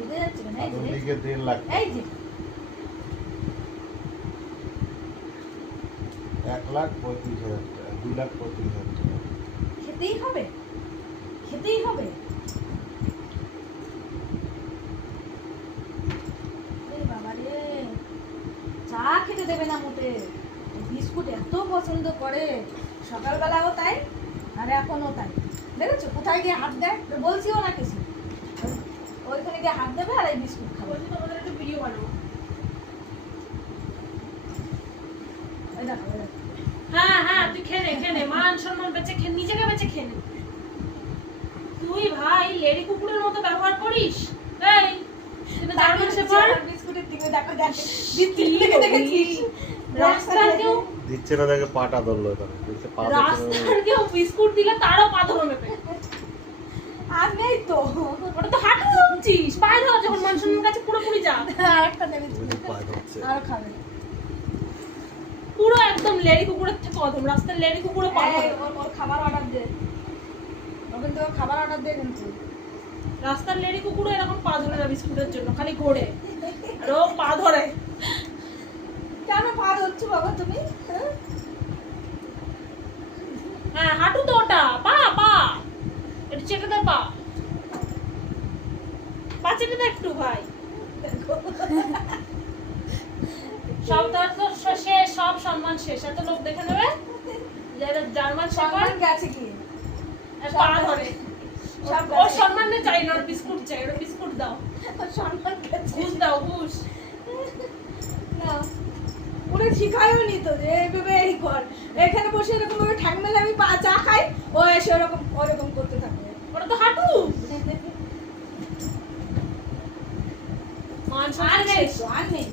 বুঝে যাচ্ছে না এই যে ওদিকে 1.5 লাখ এই যে 1,35,000 টাকা 2,35,000 টাকা খেতেই হবে খেতেই হবে বাবা রে চা খেতে দেবে না মোটে বিস্কুট এত পছন্দ করে সকালবেলাও তাই আর এখনও তাই দেখেছো কোথায় গিয়ে হাত দেয় বলছিও না কিছু ওইখানে গিয়ে হাত দেবে আর এই বিস্কুট খাবো তোমাদের একটু ভিডিও বানাবো এই দেখো এই দেখো হ্যাঁ হ্যাঁ তুই খেয়ে নে মান সম্মান বেঁচে খেয়ে নিজেকে বেঁচে খেয়ে নে তুই ভাই লেডি কুকুরের মতো ব্যবহার করিস এই তুই জার্মান শেফার্ড বিস্কুটের দিকে দেখো দেখো দিদি দেখেছিস রাস্তার কেউ দিচ্ছে না দেখে পাটা ধরলো এখানে দিচ্ছে পা রাস্তার কেউ বিস্কুট দিলে তারও পা ধরে নেবে আর নেই তো ওটা তো হাঁটু ধরছিস পায়ে ধর যখন মান সম্মান কাছে পুরোপুরি যা আর একটা দেবে পা ধরছে আর খাবে পুরো একদম লেডি কুকুরের থেকে অধম রাস্তার লেডি কুকুরও পা ধরে ওর খাবার অর্ডার দে ও কিন্তু খাবার অর্ডার দে কিন্তু রাস্তার লেডি কুকুরও এরকম পা ধরে না বিস্কুটের জন্য খালি ঘোরে আর ও পা ধরে কেন পা ধরছো বাবা তুমি হ্যাঁ হাঁটু তো ওটা পা পা একটু চেটে দে পা পা চেটে দে একটু ভাই সব তো শেষ সব সম্মান শেষ এত লোক দেখে নেবে যারা জার্মান সম্মান শেফার্ড গেছে কি পা ধরে সব ও সম্মান নে চাই না ওর বিস্কুট চাই ওর বিস্কুট দাও সম্মান গেছে ঘুষ দাও ঘুষ না ওরে শিখায়ও নি তো যে এইভাবে এই কর এখানে বসে এরকম ভাবে ঠ্যাং মেলে আমি পা চা খাই ও এসে ওরকম করতে থাকবে ওটা তো হাঁটু মান সম্মান শেষ আর নেই